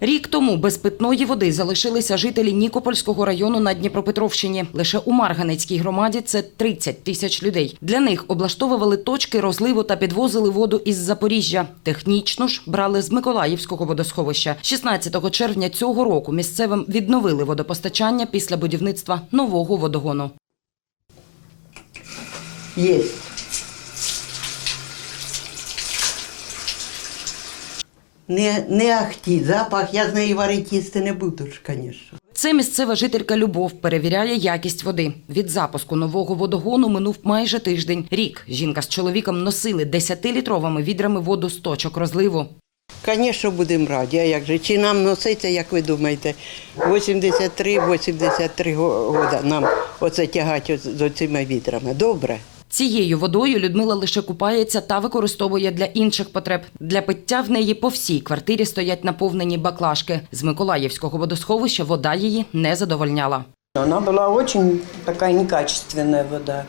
Рік тому без питної води залишилися жителі Нікопольського району на Дніпропетровщині. Лише у Марганецькій громаді це 30 тисяч людей. Для них облаштовували точки розливу та підвозили воду із Запоріжжя. Технічно ж брали з Миколаївського водосховища. 16 червня цього року місцевим відновили водопостачання після будівництва нового водогону. Є Не не ахті запах, я з неї варить їсти не буду ж, звісно. Це місцева жителька Любов перевіряє якість води. Від запуску нового водогону минув майже тиждень. Рік жінка з чоловіком носили 10-літровими відрами воду з точок розливу. Звісно, будемо раді. А як же чи нам носиться, як ви думаєте, 83-83 роки нам оце тягати з оцими відрами. Добре. Цією водою Людмила лише купається та використовує для інших потреб. Для пиття в неї по всій квартирі стоять наповнені баклажки. З Миколаївського водосховища вода її не задовольняла. Она была очень такая некачественная вода.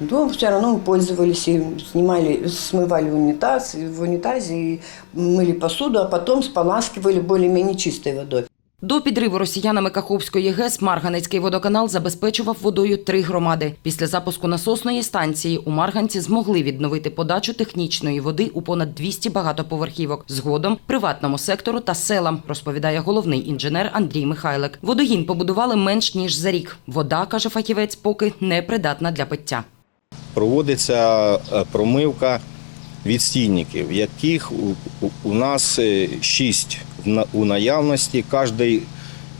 Но все равно мы пользовались и снимали, смывали унитаз, и в унитазе и мыли посуду, а потом споласкивали более-менее чистой водой. До підриву росіянами Каховської ГЕС Марганецький водоканал забезпечував водою три громади. Після запуску насосної станції у Марганці змогли відновити подачу технічної води у понад 200 багатоповерхівок. Згодом приватному сектору та селам, розповідає головний інженер Андрій Михайлик. Водогін побудували менш ніж за рік. Вода, каже фахівець, поки не придатна для пиття. Проводиться е, промивка відстійників, яких у нас е, шість у наявності. Кожний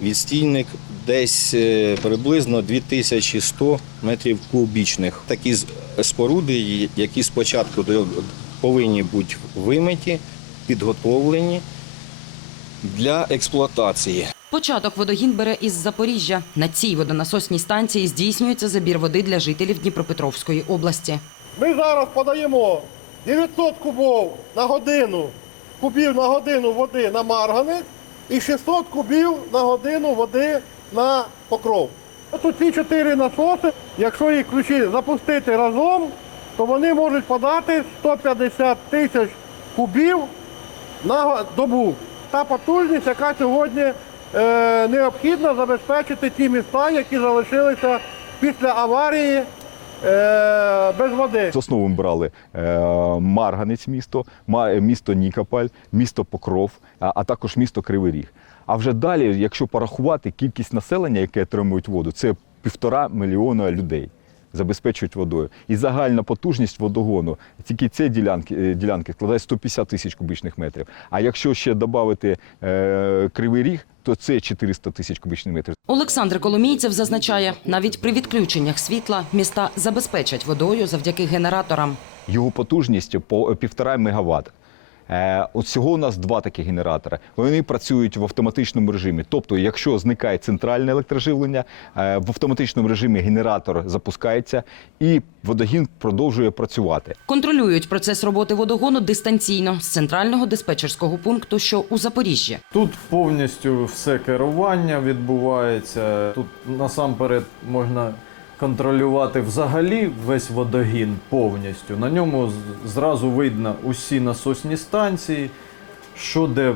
відстійник десь е, приблизно 2100 метрів кубічних. Такі споруди, які спочатку повинні бути вимиті, підготовлені для експлуатації. Початок водогін бере із Запоріжжя. На цій водонасосній станції здійснюється забір води для жителів Дніпропетровської області. Ми зараз подаємо 900 кубов на годину кубів на годину води на марганик і 600 кубів на годину води на покров. Тут ці чотири насоси, якщо їх ключі запустити разом, то вони можуть подати 150 тисяч кубів на добу. Та потужність, яка сьогодні е, необхідна забезпечити ті міста, які залишилися після аварії. Е, без води. З основи брали е, Марганець місто, місто Нікопаль, місто Покров, а також місто Кривий Ріг. А вже далі, якщо порахувати кількість населення, яке отримують воду, це півтора мільйона людей забезпечують водою. І загальна потужність водогону тільки цієї ділянки е, ділянки складає 150 тисяч кубічних метрів. А якщо ще додати е, кривий ріг, то це 400 тисяч кубічних метрів. Олександр Коломійцев зазначає, навіть при відключеннях світла міста забезпечать водою завдяки генераторам. Його потужність по е, півтора мегаватт. Е, от всього у нас два такі генератори. Вони працюють в автоматичному режимі. Тобто, якщо зникає центральне електроживлення, е, в автоматичному режимі генератор запускається і водогін продовжує працювати. Контролюють процес роботи водогону дистанційно з центрального диспетчерського пункту, що у Запоріжжі. Тут повністю все керування відбувається. Тут насамперед можна контролювати взагалі весь водогін повністю. На ньому зразу видно усі насосні станції, що де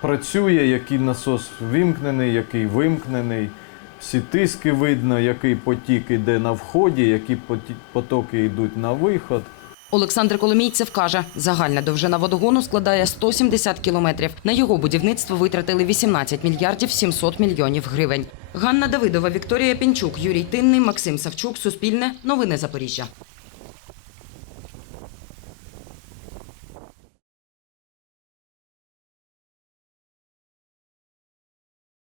працює, який насос вимкнений, який вимкнений. Всі тиски видно, який потік йде на вході, які потоки йдуть на виход. Олександр Коломійцев каже, загальна довжина водогону складає 170 кілометрів. На його будівництво витратили 18 мільярдів 700 мільйонів гривень. Ганна Давидова, Вікторія Пінчук, Юрій Тинний, Максим Савчук, Суспільне, Новини Запоріжжя.